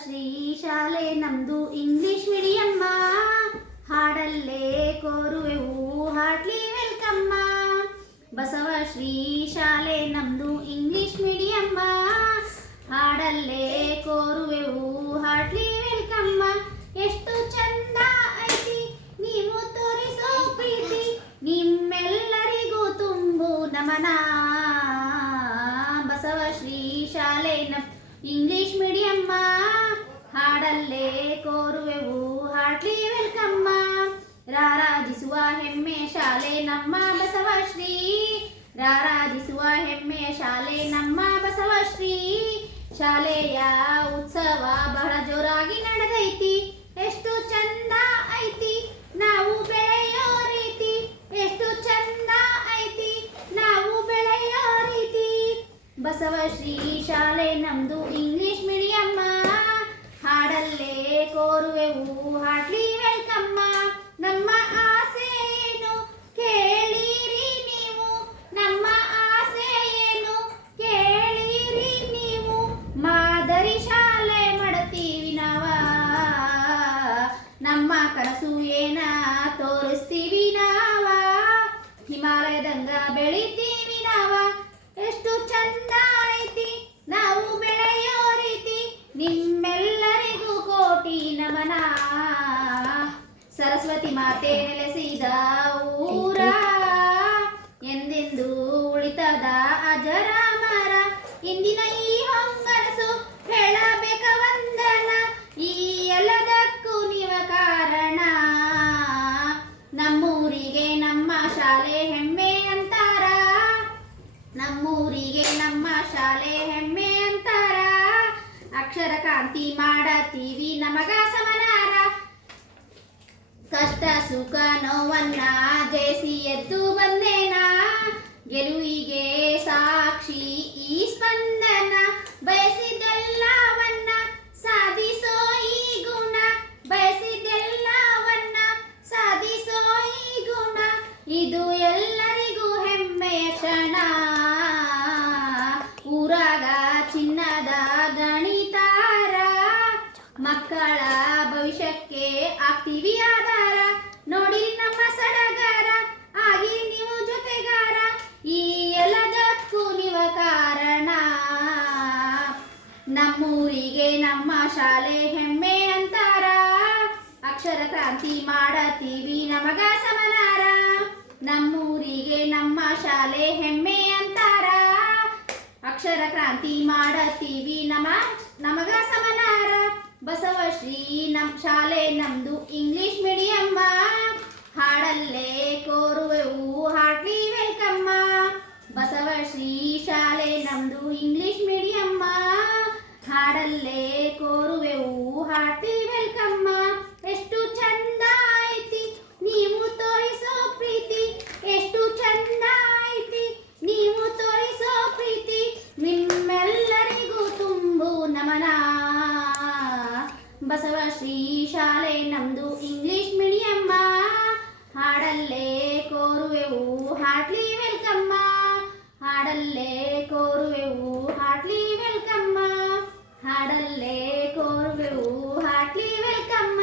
ಶ್ರೀ ಶಾಲೆ ನಮ್ದು English ಮೀಡಿಯಮ್ಮ, ಹಾಡಲ್ಲೇ ಕೋರುವೆವು Hartley ವೆಲ್ಕಮ್ಮ. Basava Shri ಶಾಲೆ ನಮ್ದು ಇಂಗ್ಲಿಷ್ ಮೀಡಿಯಮ್ಮ, ಹಾಡಲ್ಲೇ ಕೋರುವೆವು ಹಾರ್ಟ್ಲಿ ವೆಲ್ಕಮ್ಮ. ಎಷ್ಟು ಚಂದ ಐತಿ ನೀವು ತೋರಿಸೋ ಪ್ರೀತಿ, ನಿಮ್ಮೆಲ್ಲರಿಗೂ ತುಂಬು ನಮನ. ಬಸವ ಶ್ರೀ ಶಾಲೆ ಇಂಗ್ಲಿಷ್ ಮೀಡಿಯಮ್ಮ, ಹಾಡಲ್ಲೇ ಕೋರುವೆವು ಹಾರ್ಟ್ಲಿ ವೆಲ್ಕಮ್ಮ. ರಾರಾಜಿಸುವ ಹೆಮ್ಮೆ ಶಾಲೆ ನಮ್ಮ ಬಸವಶ್ರೀ, ರಾರಾಜಿಸುವ ಹೆಮ್ಮೆ ಶಾಲೆ ನಮ್ಮ ಬಸವಶ್ರೀ. ಶಾಲೆಯ ಉತ್ಸವ ಬಹಳ ಜೋರಾಗಿ ನಡೆದೈತಿ, ಎಷ್ಟು ಚಂದ ಐತಿ ನಾವು ಬೆಳೆಯೋ ರೀತಿ, ಎಷ್ಟು ಚಂದ ಐತಿ ನಾವು ಬೆಳೆಯೋ ರೀತಿ. ಬಸವಶ್ರೀ ಶಾಲೆ ನಮ್ದು ಇಂಗ್ಲಿಷ್ ಮೀಡಿಯಮ್ಮ, ಹಾಡಲ್ಲೇ ಕೋರುವೆವು ಹಾರ್ಟ್ಲಿ ವೆಲ್ಕಮ್ಮ. ನಮ್ಮ ಆಸೆ ಏನು ಕೇಳಿರಿ ನೀವು, ನಮ್ಮ ಆಸೆ ಏನು ಕೇಳಿರಿ ನೀವು. ಮಾದರಿ ಶಾಲೆ ಮಾಡುತ್ತೀವಿ ನಾವ, ನಮ್ಮ ಕನಸು ಏನ ತೋರಿಸ್ತೀವಿ ನಾವ. ಹಿಮಾಲಯದಂಗ ಬೆಳಿತೀವಿ ನಾವ, ಎಷ್ಟು ಚಂದ ಐತಿ ನಾವು ಬೆಳೆಯೋ ರೀತಿ. ನಿಮ್ಮೆಲ್ಲರಿಗೂ ಕೋಟಿ ನಮನ. ಸರಸ್ವತಿ ಮಾತೆ ನೆಲೆಸಿದ ಊರ, ಎಂದೆಂದು ಉಳಿತದ ಅಜರಾಮರ. ಇಂದಿನ ಈ ಹೊಂಗನಸು ಹೇಳಬೇಕ ವಂದನ, ಈ ಎಲ್ಲದಕ್ಕೂ ನೀವ ಕಾರಣ. ನಮ್ಮೂರಿಗೆ ನಮ್ಮ ಶಾಲೆ ಹೆಮ್ಮೆ ಅಂತಾರ, ನಮ್ಮೂರಿಗೆ ನಮ್ಮ ಶಾಲೆ ಹೆಮ್ಮೆ ಅಂತಾರ. ಅಕ್ಷರ ಕ್ರಾಂತಿ ಮಾಡತೀವಿ ನಮಗ ಸಮನಾರ, ಕಷ್ಟ ಸುಖ ನೋವನ್ನ ಜಯಿಸಿ ಎದ್ದು ಬಂದೇನ. ಗೆಲುವಿಗೆ ಸಾಕ್ಷಿ ಈ ಸ್ಪಂದನ, ಬಯಸಿದೆಲ್ಲವನ್ನ ಸಾಧಿಸೋ ಈ ಗುಣ, ಬಯಸಿದೆಲ್ಲವನ್ನ ಸಾಧಿಸೋ ಈ ಗುಣ. ಇದು ಎಲ್ಲರಿಗೂ ಹೆಮ್ಮೆಯ ಕ್ಷಣ. ಊರಾಗ ಚಿನ್ನದ ಗಣಿತಾರ, ಮಕ್ಕಳ ಭವಿಷ್ಯಕ್ಕೆ ಆಗ್ತೀವಿ ಆಧಾರ. ನೋಡಿ ನಮ್ಮ ಸಡಗರ, ಆಗಿ ನೀವು ಜೊತೆಗಾರ, ಈ ಎಲ್ಲದಕ್ಕೂ ನೀವ ಕಾರಣ. ನಮ್ಮೂರಿಗೆ ನಮ್ಮ ಶಾಲೆ ಹೆಮ್ಮೆ ಅಂತಾರ, ಅಕ್ಷರ ಕ್ರಾಂತಿ ಮಾಡತೀವಿ ನಮಗ ಸಮನಾರ. ನಮ್ಮೂರಿಗೆ ನಮ್ಮ ಶಾಲೆ ಹೆಮ್ಮೆ ಅಂತಾರ, ಅಕ್ಷರ ಕ್ರಾಂತಿ ಮಾಡತೀವಿ ನಮಗ ಸಮನಾರ. ಬಸವಶ್ರೀ ಶಾಲೆ ನಮ್ದು ಇಂಗ್ಲಿಷ್ ಮೀಡಿಯಮ್ಮ, ಹಾಡಲ್ಲೇ ಕೋರುವೆವು ಹಾರ್ಟ್ಲಿ ವೆಲ್ಕಮ್ಮ. ಬಸವಶ್ರೀ ಶಾಲೆ ನಮ್ದು ಇಂಗ್ಲಿಷ್ ಮೀಡಿಯಮ್ಮ, ಹಾಡಲ್ಲೇ ಕೋರುವೆವು ಹಾರ್ಟ್ಲಿ ವೆಲ್ಕಮ್ಮ. ಎಷ್ಟು ಚಂದ ಐತಿ ನೀವು ತೋರಿಸೋ ಪ್ರೀತಿ, ಎಷ್ಟು ಚಂದ ಐತಿ ನೀವು ತೋರಿಸೋ ಪ್ರೀತಿ. ನಿಮ್ಮೆಲ್ಲರಿಗೂ ತುಂಬು ನಮನ. ಬಸವಶ್ರೀ ಶಾಲೆ ನಮ್ದು ಇಂಗ್ಲಿಷ್ ಮೀಡಿಯಮ್ಮ, ಹಾಡಲ್ಲೇ ಕೋರುವೆವು ಹಾರ್ಟ್ಲಿ ವೆಲ್ಕಮ್ಮ, ಹಾಡಲ್ಲೇ ಕೋರುವೆವು ಹಾರ್ಟ್ಲಿ ವೆಲ್ಕಮ್ಮ, ಹಾಡಲ್ಲೇ ಕೋರುವೆವು ಹಾರ್ಟ್ಲಿ ವೆಲ್ಕಮ್ಮ.